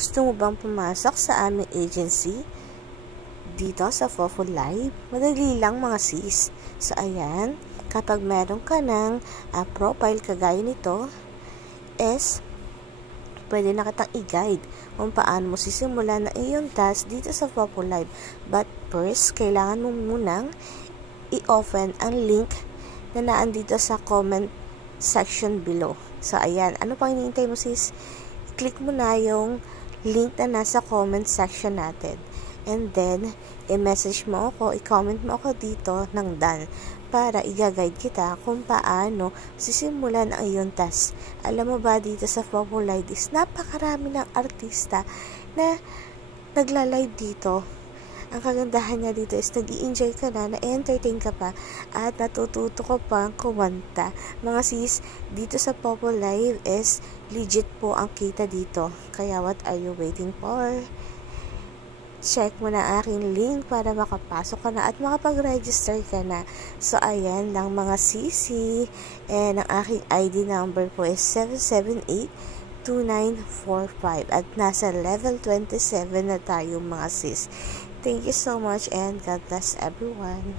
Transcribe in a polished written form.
Gusto mo bang pumasok sa aming agency? Dito sa Fofo Live, madali lang mga sis. So ayan, kapag meron ka ng profile kagaya nito, pwede na kitang i-guide kung paano mo sisimula na iyong task dito sa Fofo Live. But first, kailangan mo munang i-open ang link na naan dito sa comment section below. So ayan, ano pang hinihintay mo sis? Click mo na yung link na nasa comment section natin. And then, i-message mo ako, i-comment mo ako dito ng done para i-guide kita kung paano sisimulan ang iyong task. Alam mo ba, dito sa Fofo Live is napakarami ng artista na nagla-live dito. Ang kagandahan niya dito is nag-i-enjoy ka na, na-entertain ka pa, at natututo ko pang kumanta. Mga sis, dito sa Fofo Live is legit po ang kita dito. Kaya what are you waiting for? Check mo na aking link para makapasok ka na at makapag-register ka na. So, ayan lang mga sisi. And ang aking ID number po is 778-2945. At nasa level 27 na tayo mga sis. Thank you so much and God bless everyone.